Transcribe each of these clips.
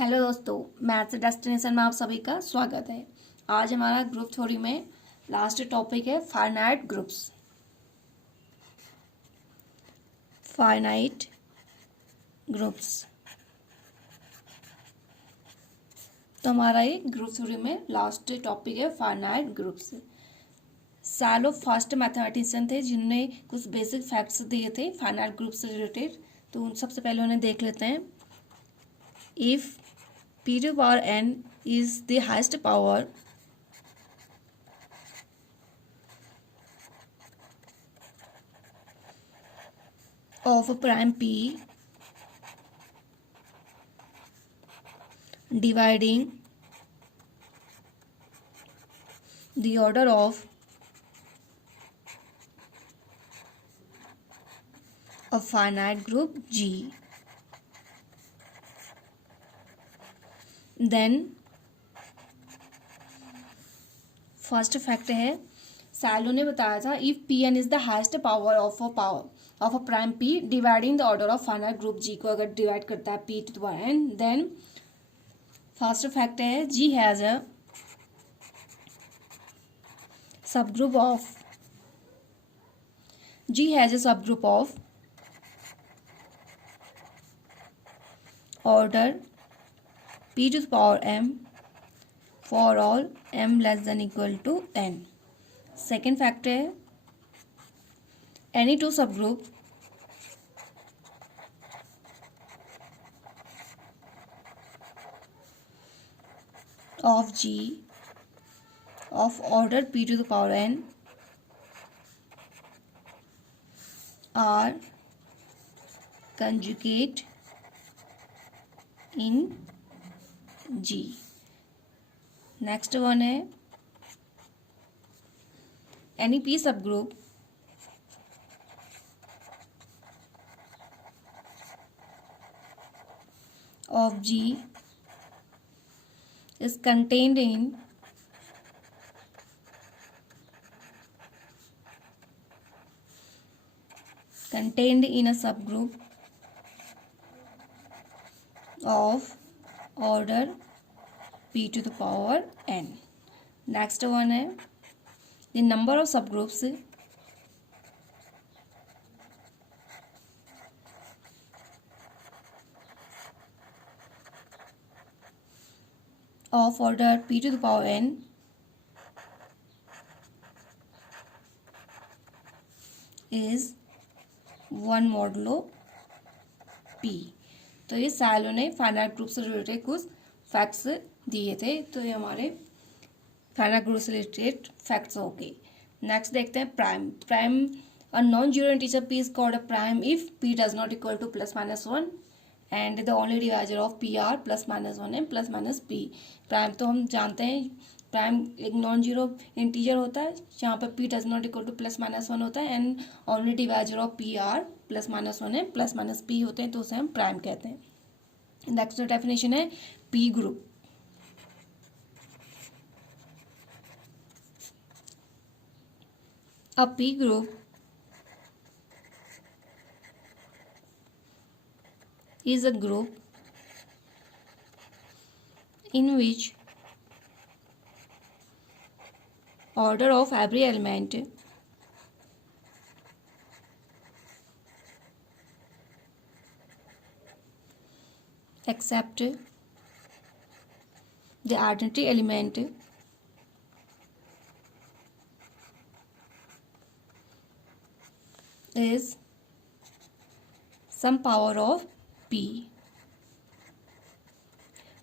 Hello दोस्तों, maths destination में आप सभी का स्वागत है। आज हमारा ग्रुप थ्योरी में लास्ट टॉपिक है फाइनाइट ग्रुप्स। फाइनाइट ग्रुप्स तो हमारा ये ग्रुप थ्योरी में लास्ट टॉपिक है finite groups. Sylow first mathematician थे जिन्होंने कुछ बेसिक फैक्ट्स दिए थे फाइनाइट ग्रुप से रिलेटेड। तो उन सबसे पहले उन्हें देख लेते हैं। If p to the power n is the highest power of a prime p dividing the order of a finite group G, then first fact है सैलो ने बताया था if P N is the highest power of a prime P dividing the order of finite group G को अगर divide करता है P to the power N, then first fact है G has a subgroup of order p to the power m for all m less than equal to n. Second fact है any two subgroup of G of order p to the power n are conjugate in G. Next one है any P subgroup of G is contained in a subgroup of order p to the power n. Next one है the number of subgroups of order p to the power n is 1 modulo p. तो ये Sylow ने finite group से related कुछ facts दिए थे। तो ये हमारे फाइनाइट ग्रुप से रिलेटेड फैक्ट्स हो गए। नेक्स्ट देखते हैं prime a non zero integer p is called a prime if p does not equal to plus minus one and the only divisor of p are plus minus one and plus minus p। Prime तो हम जानते हैं prime एक non zero integer होता है जहाँ पर p does not equal to plus minus one होता है and only divisor of p are plus minus one and plus minus p होते हैं, तो उसे हम प्राइम कहते हैं। नेक्स्ट डेफिनेशन है p group. A p group is a group in which order of every element except the identity element is some power of p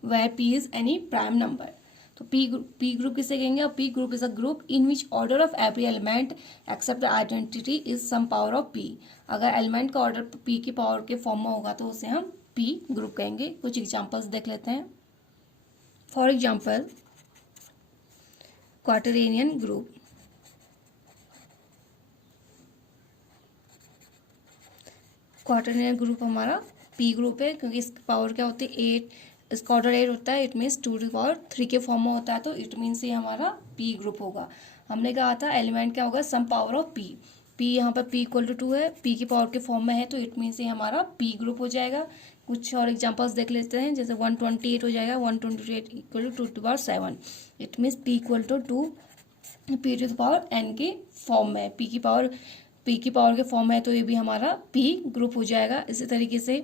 where p is any prime number. तो p group किसे कहेंगे? p group is a group in which order of every element except the identity is some power of p. अगर element का order p की power के form में होगा तो उसे हम p ग्रुप कहेंगे। कुछ एग्जांपल्स देख लेते हैं। For example quaternion group. Quaternion group हमारा p ग्रुप है क्योंकि इसकी पावर क्या होती है 8, इसका ऑर्डर 8 होता है। It means 2 to the power 3 के फॉर्म में होता है, तो इट मीन्स ये हमारा p ग्रुप होगा। हमने कहा था एलिमेंट क्या होगा some power of p। p यहाँ पर p इक्वल टू 2 है, p की पावर के फॉर्म में है, तो इट मीन्स ये हमारा p ग्रुप हो जाएगा। कुछ और एग्जांपल्स देख लेते हैं, जैसे 128 हो जाएगा, 128 equal to 2 to the power 7। It means p equal to 2 p to the power n के फॉर्म में, p की पावर के फॉर्म में, तो ये भी हमारा p ग्रुप हो जाएगा। इसी तरीके से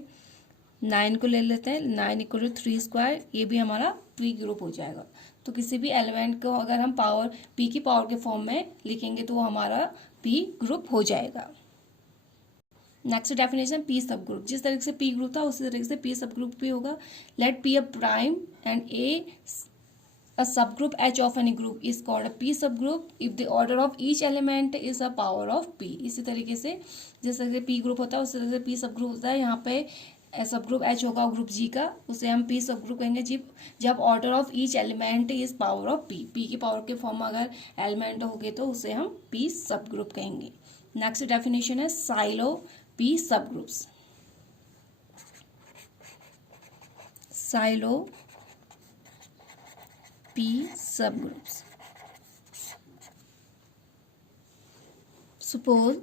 9 को ले लेते हैं, 9 इक्वल टू 3 स्क्वायर, ये भी हमारा p ग्रुप हो जाएगा। तो किसी भी एलिमेंट को अगर हम p की पावर के फॉर्म में लिखेंगे तो वो हमारा p ग्रुप हो जाएगा। नेक्स्ट डेफिनेशन, पी सब ग्रुप। जिस तरीके से पी ग्रुप था उसी तरीके से पी सब ग्रुप भी होगा। Let P a prime and a subgroup H of any group is called a P subgroup if the order of each element is a power of P। इसी तरीके से जिस तरह से P ग्रुप होता है उसी तरह से P सब ग्रुप होता है। यहाँ पे सब ग्रुप H होगा ग्रुप G का, उसे हम P सब ग्रुप कहेंगे जब order of each element is power of P। P की पावर के फॉर्म में अगर एलिमेंट होंगे तो उसे हम P सब ग्रुप कहेंगे। नेक्स्ट डेफिनेशन है साइलो P सब groups. Silo P subgroups. Suppose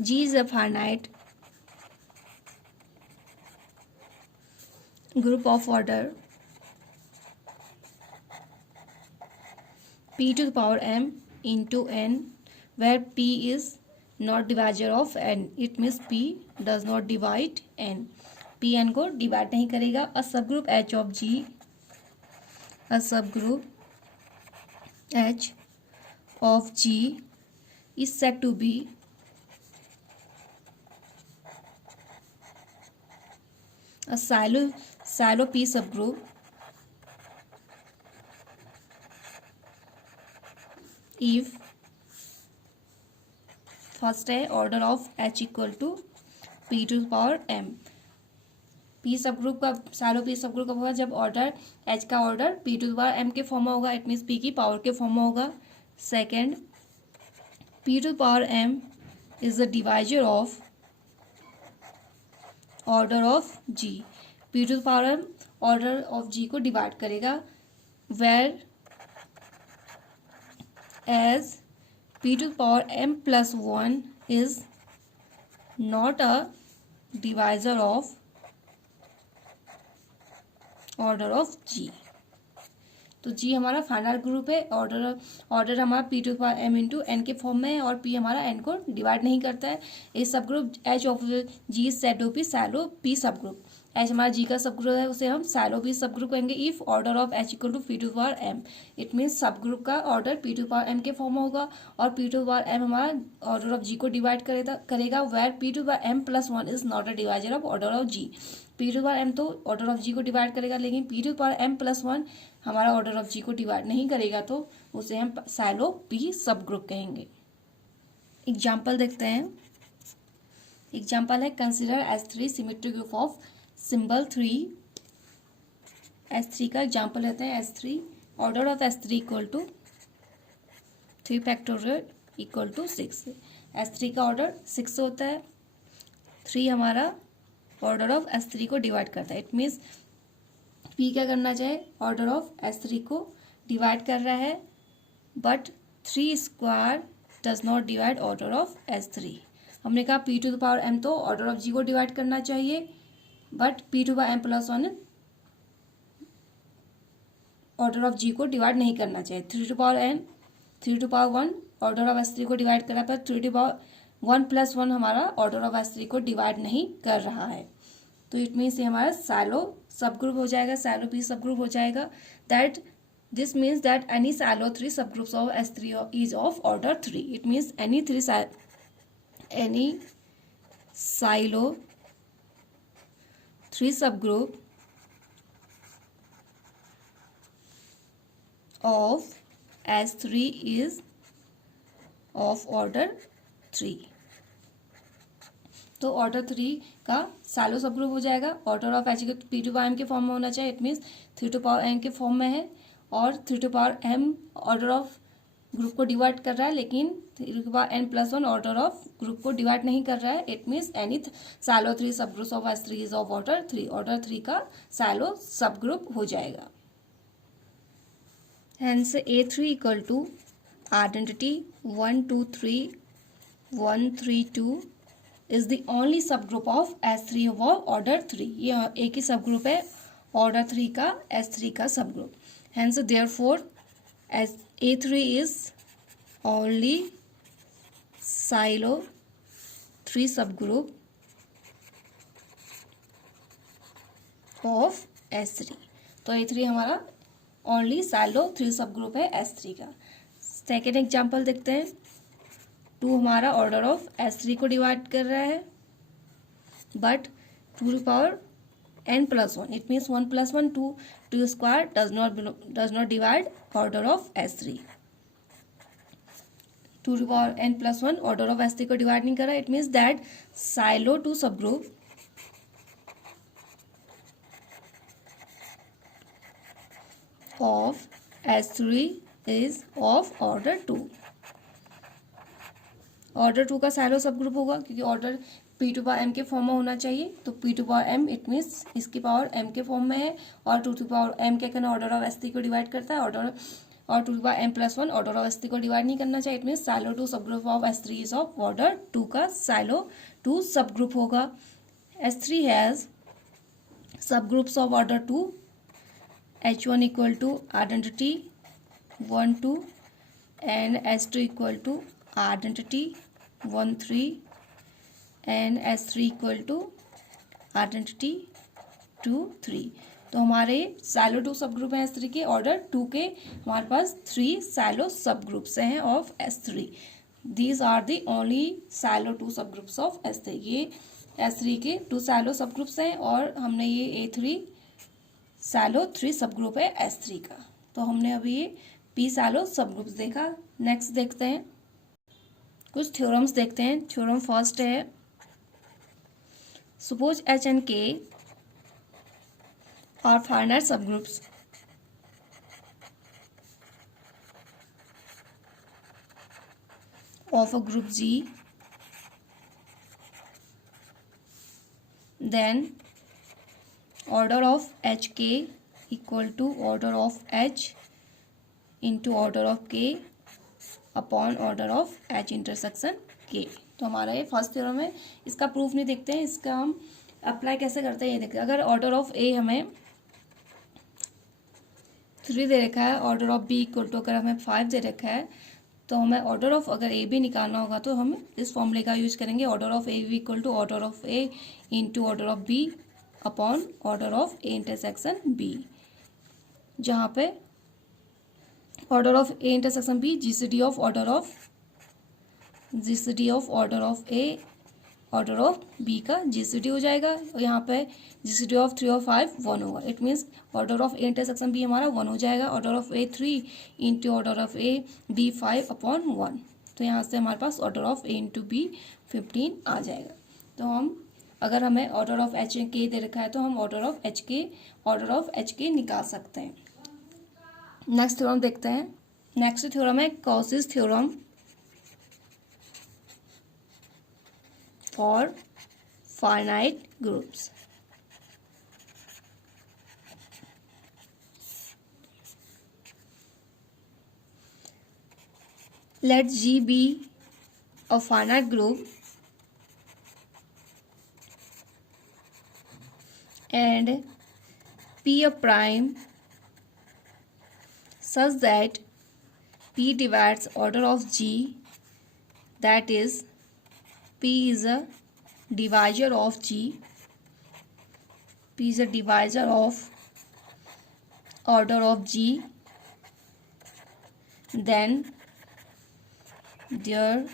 G is a finite group of order p to the power m into n, where p is not divisor of n. It means p does not divide n. p n को divide नहीं करेगा। A subgroup H of G, a subgroup H of G is said to be a silo P subgroup if first है order of H equal to P to the power M। P subgroup का सारो P subgroup का होगा जब order H का order P to the power M के form में होगा, इट मीन्स P की पावर के फॉर्म में होगा। Second, P to the power M is the divisor of order of G। P to the power M order of G को divide करेगा, whereas P to the power M plus 1 is not a divisor of order of G। तो G हमारा final group है, order हमारा P to the power M into N के form में है और P हमारा N को डिवाइड नहीं करता है। इस subgroup H of G set to be Sylow P subgroup. H हमारा G का सब ग्रुप है, उसे हम सैलो P सब ग्रुप कहेंगे if order of H equal to P to the power M। It means subgroup का order P to the power M के form में होगा और P to the power M हमारा order of G को divide करेगा where P to the power M plus 1 is not a divisor of order of G। P to the power M तो order of G को divide करेगा, लेकिन P to the power M plus 1 हमारा order of G को divide नहीं करेगा, तो उसे हम सैलो P सब ग्रुप कहेंगे। एग्जाम्पल देखते हैं। एग्जाम्पल है consider S3 symmetric group of symbol 3। S3 का एग्जाम्पल लेते हैं। S3 order of S3 equal to 3 factorial equal to 6। S3 का ऑर्डर 6 होता है। 3 हमारा ऑर्डर ऑफ S3 को डिवाइड करता है। इट मीन्स P क्या करना चाहे, ऑर्डर ऑफ S3 को डिवाइड कर रहा है, but 3 square does not divide order of S3। हमने कहा P to the power M तो ऑर्डर ऑफ G को डिवाइड करना चाहिए, but P to the power M plus 1 order of G को डिवाइड नहीं करना चाहिए। 3 to power N 3 to power 1 order of S3 को डिवाइड कर रहा है, पर 3 टू पावर 1 प्लस 1 हमारा ऑर्डर ऑफ S3 को डिवाइड नहीं कर रहा है। तो इट मीन्स ये हमारा सैलो सब ग्रुप हो जाएगा, सैलो P सब ग्रुप हो जाएगा। That this means that any Sylow 3 subgroups of S3 is of order 3। It means any Sylow 3 subgroup of S3 is of order 3। तो order 3 का Sylow subgroup हो जाएगा। Order of H P to power M के form में होना चाहिए, it means 3 to power M के form में है, और 3 to power M order of group को डिवाइड कर रहा है, लेकिन 3 to power N plus 1 order of group को डिवाइड नहीं कर रहा है। It means any Sylow 3 subgroup of S3 is of order 3। Order 3 का सैलो सब ग्रुप हो जाएगा। Hence A3 equal to identity 1 2 3 1 3 2 is the only subgroup of S3 of order 3। ये एक ही सब ग्रुप है ऑर्डर 3 का, S3 का सब group. Hence therefore A3 is only silo 3 subgroup of S3। तो A3 हमारा ओनली साइलो 3 सब ग्रुप है S3 का। सेकेंड एग्जाम्पल देखते हैं। 2 हमारा ऑर्डर ऑफ S3 को डिवाइड कर रहा है, but 2 to power n+1, it means 1 + 1 2 square does not divide order of S3। 2 to power n+1 order of S3 को डिवाइड नहीं कर रहा, it means that Sylow 2 subgroup of S3 is of order 2। Order 2 का Sylow subgroup होगा, क्योंकि order p to power m के form में होना चाहिए। तो p to power m it means इसकी पावर m के फॉर्म में है, और 2 टू पावर m क्या करना, ऑर्डर ऑफ S3 को डिवाइड करता है। ऑर्डर और 2 to power m+1 order of S3 को डिवाइड नहीं करना चाहिए। It means silo 2 subgroup of S3 is of order 2 का साइलो 2 सब ग्रुप होगा। S3 हैज सब groups of order 2, H1 equal to identity 1 2 and S2 equal to identity 1 3 and S3 equal to identity 2 3। तो हमारे silo 2 सब group हैं S3 के, order 2 के हमारे पास 3 साइलो सब ग्रुप्स हैं of S3। These are the only Sylow 2 subgroups of S3। ये S3 के 2 साइलो सब ग्रुप्स हैं, और हमने ये A3 साइलो 3 सब ग्रुप है S3 का। तो हमने अभी ये P साइलो सब ग्रुप्स देखा। नेक्स्ट देखते हैं, कुछ थ्योरम्स देखते हैं। थ्योरम फर्स्ट है, suppose H and K are finite subgroups of a group G, then order of HK equal to order of H into order of K upon order of H intersection K। तो हमारा ये first theorem है। इसका proof नहीं देखते हैं, इसका हम अप्लाई कैसे करते हैं ये देखते हैं। अगर ऑर्डर ऑफ A हमें 3 दे रखा है, order of B equal to अगर हमें 5 दे रखा है, तो हमें ऑर्डर ऑफ अगर A भी निकालना होगा तो हम इस फॉर्मूले का यूज करेंगे। Order of A equal to order of A into order of B upon order of A intersection B, जहाँ पे order of A intersection B GCD of order of A order of B का GCD हो जाएगा। और यहाँ पे GCD of 3 और 5 1 होगा। It means order of A intersection B हमारा 1 हो जाएगा। Order of A 3 into order of A B 5 upon 1। तो यहाँ से हमारे पास order of A into B 15 आ जाएगा। तो हम अगर हमें ऑर्डर ऑफ H K दे रखा है तो हम ऑर्डर ऑफ H K निकाल सकते हैं। नेक्स्ट थ्योरम देखते हैं। नेक्स्ट थ्योरम है Cauchy's theorem for finite groups. Let G be a finite group and P a prime such that P divides order of G, that is P is a divisor of G, P is a divisor of order of G, then there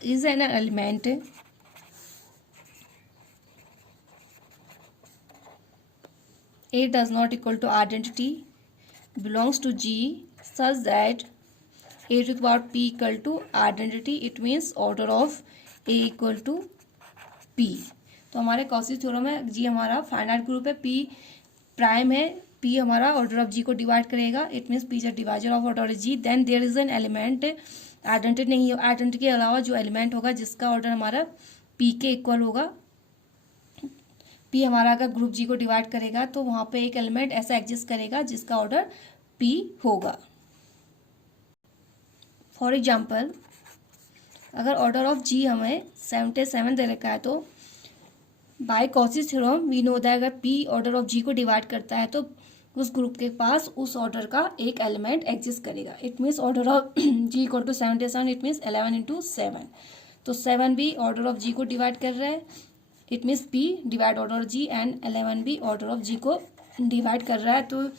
is an element A does not equal to identity belongs to G such that A to the power P equal to identity, it means order of A equal to P। तो हमारे Cauchy's theorem है, G हमारा finite group है, P prime है, P हमारा order of G को divide करेगा। It means P is a divisor of order of G। Then there is an element, identity नहीं है, आइडेंटिटी के अलावा जो एलिमेंट होगा जिसका ऑर्डर हमारा P के इक्वल होगा। P हमारा अगर ग्रुप G को डिवाइड करेगा तो वहां पे एक एलिमेंट ऐसा एग्जिस्ट करेगा जिसका ऑर्डर P होगा। फॉर एग्जाम्पल, अगर ऑर्डर ऑफ जी हमें 77 दे रखा है तो by Cauchy's theorem we know that अगर पी ऑर्डर ऑफ जी को डिवाइड करता है तो उस ग्रुप के पास उस ऑर्डर का एक एलिमेंट एग्जिस्ट करेगा. It means order of G equal to 77, it means 11 into 7. तो 7 भी ऑर्डर ऑफ जी को डिवाइड कर रहा है. It means P divide order G and 11 भी ऑर्डर ऑफ जी को डिवाइड कर रहा है. तो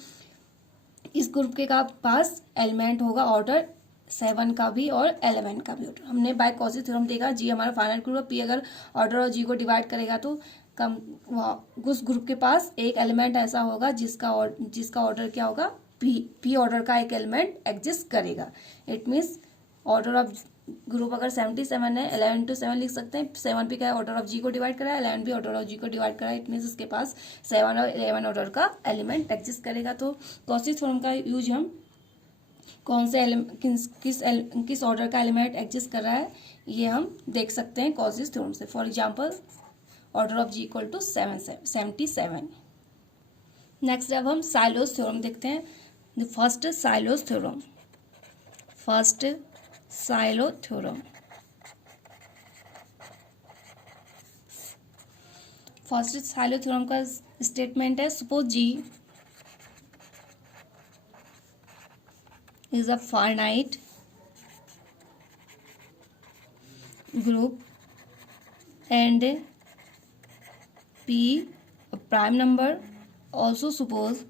इस ग्रुप के का पास एलिमेंट होगा ऑर्डर 7 का भी और 11 का भी ऑर्डर. हमने बाय कॉची थ्योरम देखा जी हमारा फाइनाइट ग्रुप है. पी अगर ऑर्डर और जी को डिवाइड करेगा तो कम उस ग्रुप के पास एक एलिमेंट ऐसा होगा जिसका ऑर्डर क्या होगा, पी ऑर्डर का एक एलिमेंट एग्जिस्ट करेगा. It means order of group अगर 77 है 11 इंटू 7 लिख सकते हैं. 7 भी क्या है ऑर्डर ऑफ जी को डिवाइड करा है, 11 भी ऑर्डर ऑफ जी को डिवाइड करा है. इट मीन्स इसके पास 7 और 11 ऑर्डर का एलिमेंट एग्जिस्ट करेगा. तो कॉची थ्योरम का यूज हम कौन से किस ऑर्डर का एलिमेंट एग्जिस्ट कर रहा है ये हम देख सकते हैं कॉची थ्योरम से. For example order of G equal to 77. Next अब हम साइलोस थ्योरम देखते हैं. The first Sylow's theorem. First Sylow theorem. First Sylow theorem का स्टेटमेंट है suppose G is a finite group and P a prime number. Also suppose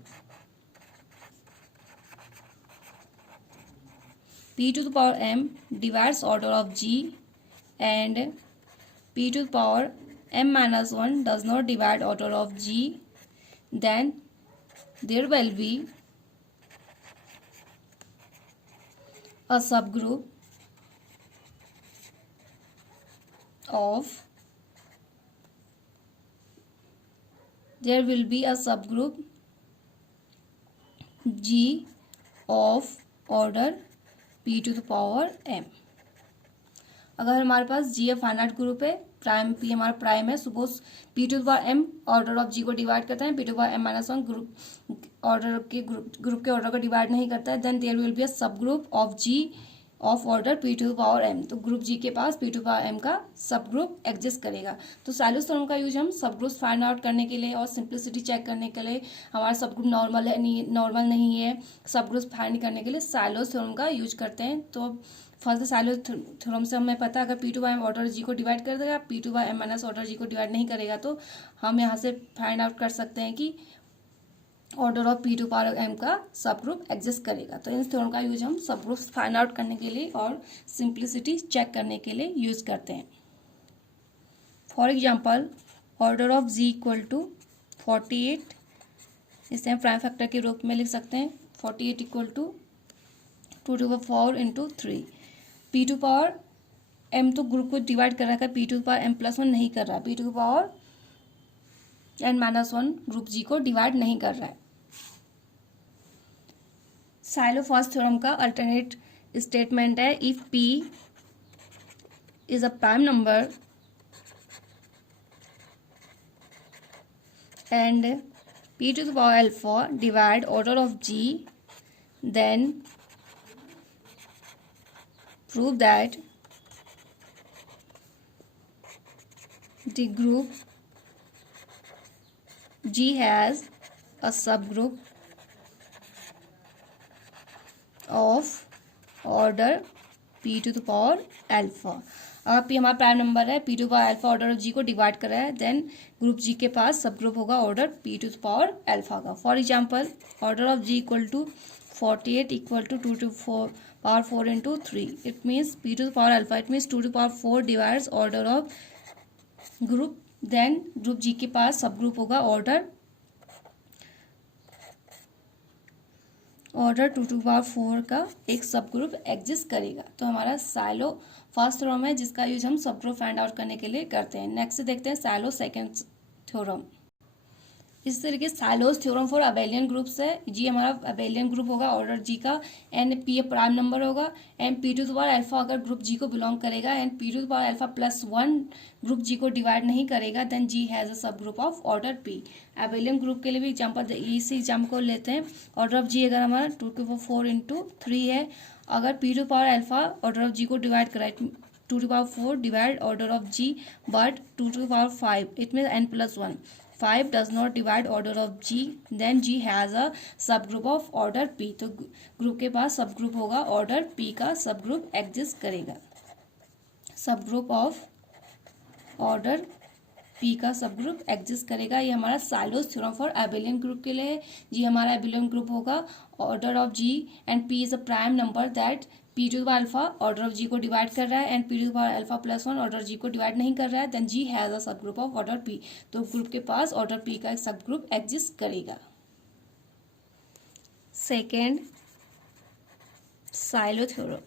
P to the power m divides order of G and P to the power m minus 1 does not divide order of G, then there will be a subgroup of G of order P to the power m. अगर हमारे पास G finite group है, prime P हमारा prime है, suppose P to the power m order of G को divide करता है, P to the power m minus 1 group के ऑर्डर को डिवाइड नहीं करता है, then there will be a subgroup of G of order P to the power m. तो group G के पास P to the power m का सब ग्रुप एग्जिस्ट करेगा. तो साइलोस थ्योरम का यूज हम सब ग्रुप फाइंड आउट करने के लिए और सिंप्लिसिटी चेक करने के लिए, हमारा सब ग्रुप नॉर्मल नहीं है, सब ग्रुप फाइंड करने के लिए साइलोस थ्योरम का यूज करते हैं. तो फर्स्ट साइलोस थ्योरम से हमें पता है अगर P to by order G को डिवाइड कर देगा, P to by m minus order G को डिवाइड नहीं करेगा, तो हम यहाँ से फाइंड आउट कर सकते हैं कि order of P to power m का सब ग्रुप एग्जिस्ट करेगा. तो इन थ्योरम का यूज हम सब ग्रुप फाइंड आउट करने के लिए और सिंप्लिसिटी चेक करने के लिए यूज करते हैं. For example order of G equal to 48, इसे हम प्राइम फैक्टर के रूप में लिख सकते हैं. 48 equal to 2 to power 4 into 3. P to power m तो ग्रुप को डिवाइड कर रहा है, P to power m plus 1 नहीं कर रहा है, P to power n minus 1 group G को डिवाइड नहीं कर रहा है. साइलो फर्स्ट थ्योरम का अल्टरनेट स्टेटमेंट है if P is a prime number and P to the power alpha divide order of G, then prove that the group G has a subgroup of order P to the power alpha. अगर P हमारा prime number है, P to power alpha order of G को divide कर रहा है, then group G के पास subgroup होगा order P to power alpha का. For example order of G equal to 48 equal to 2 to power 4 into 3. It means P to power alpha, it means 2 to power 4 divides order of group, then group G के पास subgroup होगा order 2 to power 4 का एक सब group exist करेगा. तो हमारा silo first theorem है जिसका यूज हम सब ग्रुप फाइंड आउट करने के लिए करते हैं. नेक्स्ट देखते हैं साइलो सेकेंड थ्योरम. इस तरीके Sylow's theorem for abelian groups है. जी हमारा अबेलियन ग्रुप होगा ऑर्डर जी का, एंड पी प्राइम नंबर होगा, and P to the power alpha अगर ग्रुप जी को बिलोंग करेगा, and P to the power alpha plus 1 group G को divide नहीं करेगा, then G has a subgroup of order P. Abelian group के लिए भी एग्जाम्पल इसी एग्जाम्पल को लेते हैं. ऑर्डर ऑफ जी अगर हमारा 2 टू 4 इंटू 3 है, अगर P to power alpha order of G को डिवाइड करा, 2 to the power 4 divide order of G, but 2 to the power 5, it means n plus 1. 5 does not divide order of G, then G has a subgroup of order P. तो group के पास subgroup होगा, order P का सब group exist करेगा. सब group of order P का सब group exist करेगा. ये हमारा Sylow's theorem for abelian group के लिए है. जी हमारा एबेलियन ग्रुप होगा, order of G and P is a prime number that P to the power alpha order of G को डिवाइड कर रहा है and P to the power alpha plus 1 order G को divide नहीं कर रहा है, then G has a subgroup of order P. तो ग्रुप के पास ऑर्डर P का एक सब ग्रुप एग्जिस्ट करेगा. Second, silo theorem.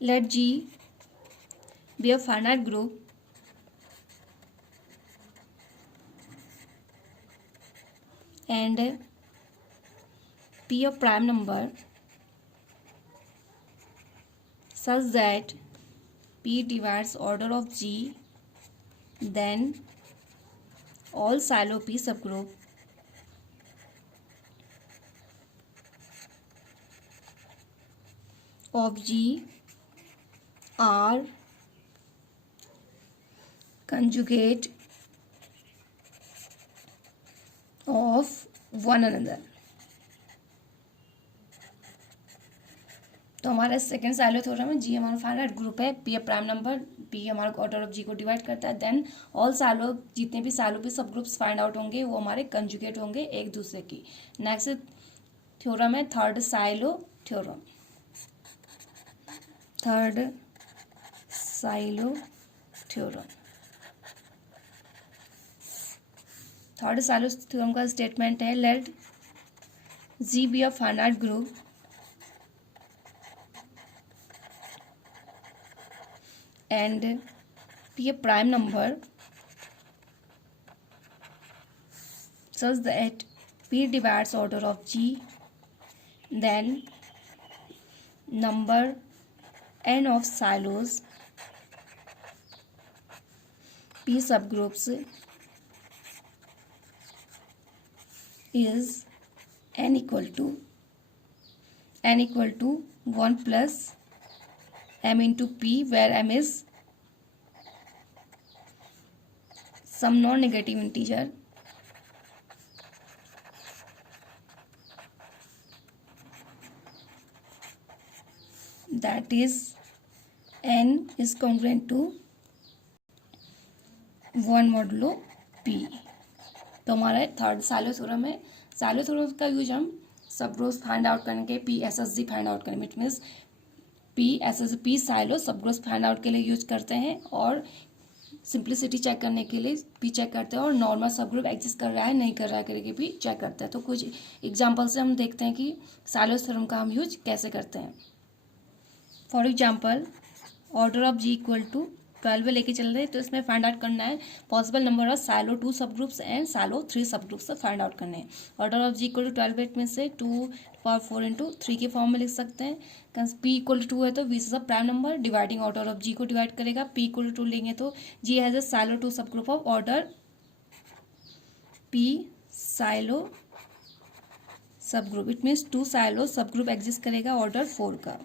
Let G be a finite group and P a prime number such that P divides order of G, then all silo P subgroup of G are conjugate of one another. तो हमारा second silo theorem है. G हमारा finite group है, P prime number, P हमारा order of G को divide करता है, then all silo जितने भी साइलो पे सब ग्रुप्स फाइंड आउट होंगे वो हमारे कंजुगेट होंगे एक दूसरे की. नेक्स्ट थ्योरम है third Sylow theorem. Third Sylow theorem. Third Sylow theorem का स्टेटमेंट है, let G be a finite group and P a prime number such that P divides order of G, then number n of silos P subgroups is n equal to 1 plus m into P, where m is some non-negative integer that is n is congruent to 1 modulo P. तो हमारा third Sylow theorem है. Sylow theorem का use हम subgroups find out करने के, P S S G find out करने, it means P S S P Sylow subgroups find out के लिए यूज करते हैं, और सिंप्लिसिटी चेक करने के लिए भी चेक करते हैं, और नॉर्मल सब ग्रुप एग्जिस्ट कर रहा है नहीं कर रहा है करके भी चेक करते हैं. तो कुछ एग्जांपल से हम देखते हैं कि साइलो थ्योरम का हम यूज कैसे करते हैं. For example, order of G equal to 12 लेके चल रहे हैं, तो इसमें फाइंड आउट करना है पॉसिबल नंबर ऑफ साइलो 2 सब ग्रुप्स एंड साइलो 3 सब ग्रुप्स से फाइंड आउट करने हैं. Order of G equal to 12 में से 2 पावर 4 इंटू 3 के फॉर्म में लिख सकते हैं. पी इक्वल टू 2 है तो V is a prime number, dividing order of G को डिवाइड करेगा. पी इक्वल टू 2 लेंगे तो जी has a silo 2 subgroup of order P Sylow subgroup, it means 2 silo सब ग्रुप एग्जिस्ट करेगा order 4 का.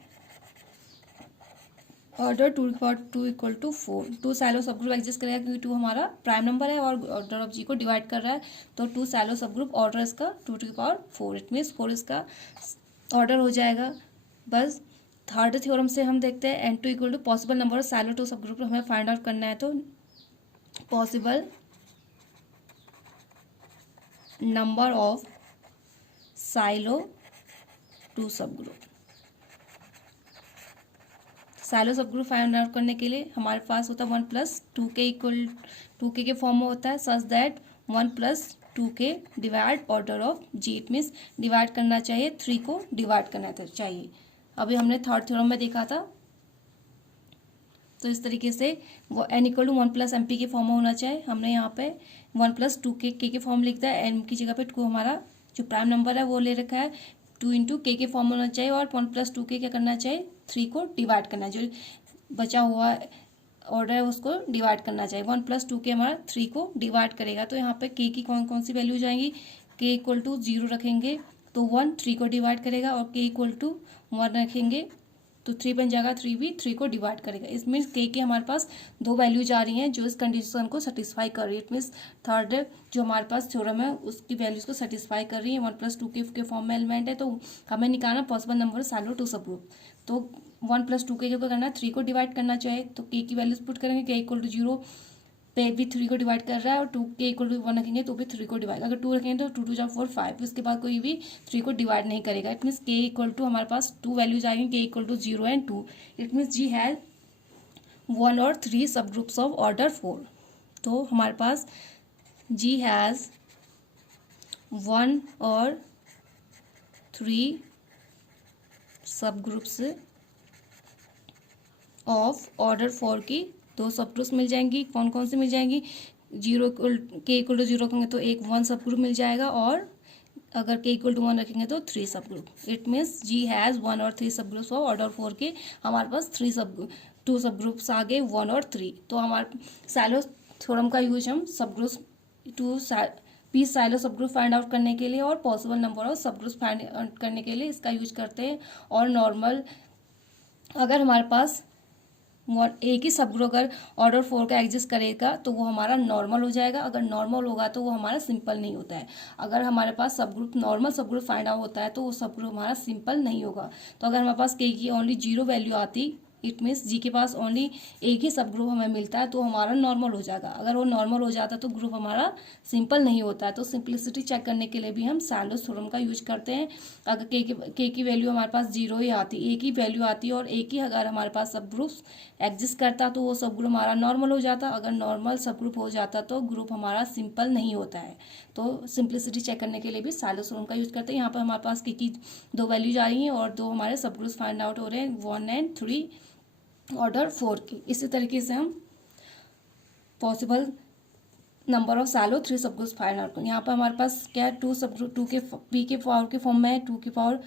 Order 2 equal to 4, 2 silo सब group exist करेगा क्योंकि 2 हमारा प्राइम नंबर है और ऑर्डर ऑफ जी को डिवाइड कर रहा है, तो 2 साइलो सब ग्रुप ऑर्डर इसका 2 to the power 4, it means 4 इसका ऑर्डर हो जाएगा. बस थर्ड थ्योरम से हम देखते हैं n2 equal to possible number of Sylow 2 सब ग्रुप हमें फाइंड आउट करना है, तो पॉसिबल नंबर ऑफ साइलो 2 सब group. Silo subgroup find out करने के लिए हमारे पास होता है 1 प्लस 2k इक्वल 2k के फॉर्म में होता है, such that 1 plus 2k divide order of G, it means divide करना चाहिए 3 को डिवाइड करना चाहिए. अभी हमने थर्ड थ्योरम में देखा था, तो इस तरीके से वो n equal to 1 plus M P के फॉर्म में होना चाहिए. हमने यहाँ पे 1 प्लस 2k के फॉर्म लिख दिया, एम की जगह पे 2 हमारा जो प्राइम नंबर है वो ले रखा है, 2 इंटू के फॉर्म में होना चाहिए, और 1 प्लस 2k क्या करना चाहिए 3 को डिवाइड करना चाहिए, जो बचा हुआ ऑर्डर है उसको डिवाइड करना चाहिए. 1 प्लस 2k हमारा 3 को डिवाइड करेगा, तो यहाँ पे k की कौन कौन सी वैल्यू जाएंगी, k इक्वल टू 0 रखेंगे, तो 1 3 को डिवाइड करेगा, और k इक्वल टू 1 रखेंगे तो 3 बन जाएगा, 3 भी 3 को डिवाइड करेगा। इस मीन्स k के हमारे पास दो वैल्यूज आ रही हैं जो इस कंडीशन को सेटिस्फाई कर रही है। इट मीन्स थर्ड जो हमारे पास थ्योरम है उसकी वैल्यूज को सेटिस्फाई कर रही है। 1+2 के फॉर्म में एलिमेंट है, तो हमें निकालना पॉसिबल नंबर सैलो टू सब ग्रुप। तो 1+2 के क्या करना है, 3 को डिवाइड करना चाहिए, तो k की वैल्यूज पुट करेंगे, k इक्वल टू 0 पे भी 3 को डिवाइड कर रहा है, और 2 के इक्वल टू 1 रखेंगे तो भी 3 को डिवाइड, अगर 2 रखेंगे तो 2 2 जा 4 5, उसके बाद कोई भी 3 को डिवाइड नहीं करेगा। It means k equal to हमारे पास 2 वैल्यूज आएंगे, k equal to 0 and 2। It means G has 1 और 3 सब ग्रुप्स ऑफ ऑर्डर 4। तो हमारे पास जी हैज 1 और 3 सब ग्रुप्स ऑफ ऑर्डर 4 की दो सब ग्रुप्स मिल जाएंगी। कौन कौन सी मिल जाएंगी, के इक्वल टू 0 रखेंगे तो एक 1 सब ग्रुप मिल जाएगा, और अगर के इक्वल टू 1 रखेंगे तो 3 subgroup. It means G has 1 और 3 सब ग्रुप्स ऑफ ऑर्डर 4 के हमारे पास 2 सब ग्रुप्स आ गए, 1 और 3। तो हमारे सैलो थ्योरम का यूज हम सब groups to P Cello subgroup find out करने के लिए और पॉसिबल नंबर ऑफ सब ग्रुप्स फाइंड आउट करने के लिए इसका यूज करते हैं। और नॉर्मल अगर हमारे पास एक ही सब ग्रुप अगर ऑर्डर 4 का एग्जिस्ट करेगा तो वो हमारा नॉर्मल हो जाएगा, अगर नॉर्मल होगा तो वो हमारा सिंपल नहीं होता है। अगर हमारे पास सब ग्रुप नॉर्मल सब ग्रुप फाइंड आउट होता है तो वो सब ग्रुप हमारा सिंपल नहीं होगा। तो अगर हमारे पास के की ओनली 0 वैल्यू आती, इट मीन्स जी के पास ओनली एक ही सब ग्रुप हमें मिलता है तो हमारा नॉर्मल हो जाएगा। अगर वो नॉर्मल हो जाता तो ग्रुप हमारा सिंपल नहीं होता है। तो सिंप्लिसिटी चेक करने के लिए भी हम सैलोस थ्योरम का यूज करते हैं। अगर के की वैल्यू हमारे पास 0 ही आती, एक ही वैल्यू आती और एक ही अगर हमारे पास सब ग्रुप्स एग्जिस्ट करता तो वो सब ग्रुप हमारा नॉर्मल हो जाता। अगर नॉर्मल सब ग्रुप हो जाता तो ग्रुप हमारा सिंपल नहीं होता है। तो सिंप्लिसिटी चेक करने के लिए भी सैलोस थ्योरम का यूज करते हैं। यहाँ पर हमारे पास के की दो वैल्यूज आ रही हैं और दो हमारे सब ग्रुप्स फाइंड आउट हो रहे हैं, 1 एंड 3 ऑर्डर 4 की। इसी तरीके से हम possible number of Cello 3 subgroups find out करें। यहाँ पर हमारे पास क्या है, 2 सब ग्रुप 2 के पी के पावर के फॉर्म में है, 2 की पावर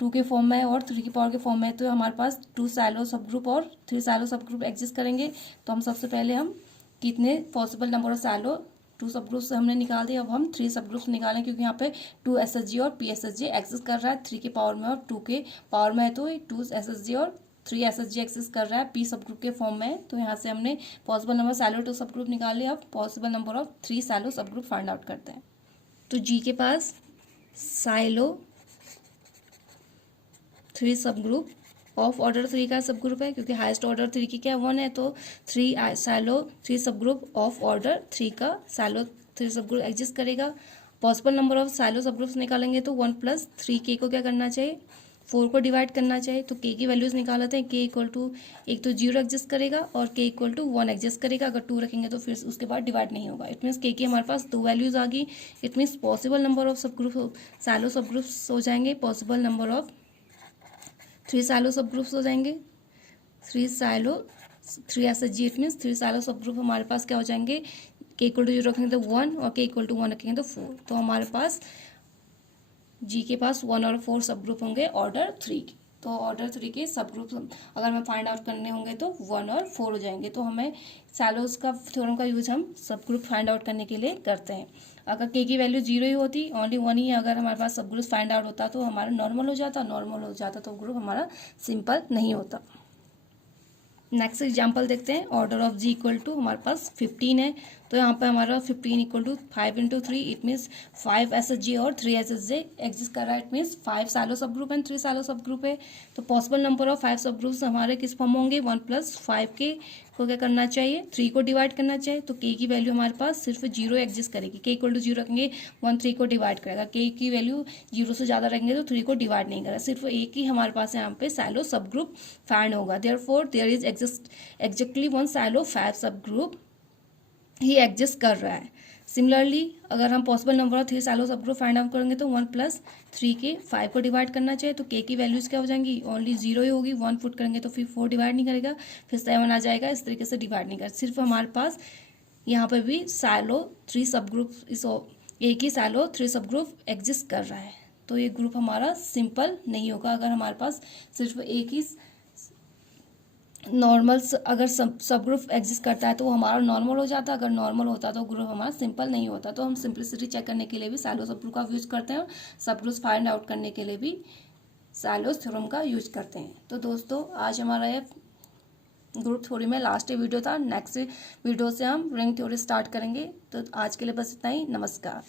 2 के फॉर्म में है और 3 की पावर के फॉर्म में है। तो हमारे पास 2 सैलो सब ग्रुप और 3 सैलो सब ग्रुप एग्जिस्ट करेंगे। तो हम सबसे पहले हम कितने पॉसिबल नंबर ऑफ सैलो 2 सब ग्रुप्स हमने निकाल दिए। अब हम 3 सब ग्रुप्स निकालें क्योंकि यहाँ पे 2 SSG और PSSG एग्जिस्ट कर रहा है 3 के पावर में और 2 के पावर में है, तो 2 SSG और 3 SSG एग्जिस्ट कर रहा है पी सब ग्रुप के फॉर्म में। तो यहाँ से हमने पॉसिबल नंबर सैलो 2 सब ग्रुप निकाल लिया। अब possible number of 3 Sylow subgroup find out करते हैं। तो जी के पास Cello 3 subgroup of order 3 का सब ग्रुप है क्योंकि हाईएस्ट ऑर्डर 3 की क्या 1 है, तो 3 Sylow 3 subgroup of order 3 का सैलो 3 सब ग्रुप एग्जिस्ट करेगा। पॉसिबल नंबर ऑफ सैलो सब ग्रुप्स निकालेंगे तो 1 + 3k को क्या करना चाहिए, 4 को डिवाइड करना चाहिए। तो k की वैल्यूज निकाल लेते हैं। k इक्वल टू एक तो 0 एग्जिस्ट करेगा और k इक्वल टू 1 एग्जिस्ट करेगा। अगर 2 रखेंगे तो फिर उसके बाद डिवाइड नहीं होगा। इट मीन्स k की हमारे पास 2 वैल्यूज आ गई। It means possible number of subgroup Sylow subgroups हो जाएंगे, possible number of 3 Sylow subgroups हो जाएंगे, 3 Sylow 3 SSG। It means 3 Sylow subgroup हमारे पास क्या हो जाएंगे, k इक्वल टू 0 रखेंगे तो 1 और k इक्वल टू 1 रखेंगे तो 4। तो हमारे पास जी के पास 1 और 4 सब ग्रुप होंगे ऑर्डर 3 के। तो ऑर्डर 3 के सब ग्रुप अगर हमें फाइंड आउट करने होंगे तो 1 और 4 हो जाएंगे। तो हमें सैलोस का थ्योरम का यूज हम सब ग्रुप फाइंड आउट करने के लिए करते हैं। अगर k की वैल्यू 0 ही होती, ओनली 1 ही अगर हमारे पास सब ग्रुप फाइंड आउट होता तो हमारा नॉर्मल हो जाता, तो ग्रुप हमारा सिंपल नहीं होता। नेक्स्ट एग्जाम्पल देखते हैं। Order of G equal to हमारे पास 15 है, तो यहाँ पे हमारा 15 equal to 5 × 3। It means 5 SSG और 3 SSG एग्जिस्ट कर रहा है। It means 5 Sylow subgroup and 3 Sylow subgroup है। तो पॉसिबल नंबर ऑफ 5 सब ग्रुप्स हमारे किस फॉर्म होंगे, 1 + 5k को क्या करना चाहिए, 3 को डिवाइड करना चाहिए। तो k की वैल्यू हमारे पास सिर्फ 0 एग्जिस्ट करेगी। k इक्वल टू 0 रखेंगे, 1 3 को डिवाइड करेगा। k की वैल्यू 0 से ज़्यादा रखेंगे तो 3 को डिवाइड नहीं करेगा। सिर्फ एक ही हमारे पास यहाँ पे सैलो सब ग्रुप फाइंड होगा। Therefore there is exactly 1 Sylow 5 सब ग्रुप ही एग्जिस्ट कर रहा है। सिमिलरली अगर हम possible number of 3 Sylow subgroup find out करेंगे तो 1 + 3k 5 को डिवाइड करना चाहिए। तो k की वैल्यूज क्या हो जाएंगी, ओनली 0 ही होगी। 1 पुट करेंगे तो फिर 4 डिवाइड नहीं करेगा, फिर 7 आ जाएगा। इस तरीके से डिवाइड नहीं करेगा। सिर्फ हमारे पास यहाँ पर भी सैलो 3 सब ग्रुप एक ही सैलो 3 सब ग्रुप एग्जिस्ट कर रहा है। तो ये ग्रुप हमारा सिंपल नहीं होगा अगर हमारे पास सिर्फ एक ही नॉर्मल अगर सब ग्रुप एग्जिस्ट करता है तो वो हमारा नॉर्मल हो जाता है, अगर नॉर्मल होता है तो ग्रुप हमारा सिंपल नहीं होता। तो हम सिंपलिसिटी चेक करने के लिए भी सैलो सब ग्रुप का यूज करते हैं, सब ग्रुप फाइंड आउट करने के लिए भी सैलोस थ्योरम का यूज करते हैं। तो दोस्तों आज हमारा ये ग्रुप थ्योरी में लास्ट वीडियो था। नेक्स्ट वीडियो से हम रिंग थ्योरी स्टार्ट करेंगे। तो आज के लिए बस इतना ही। नमस्कार।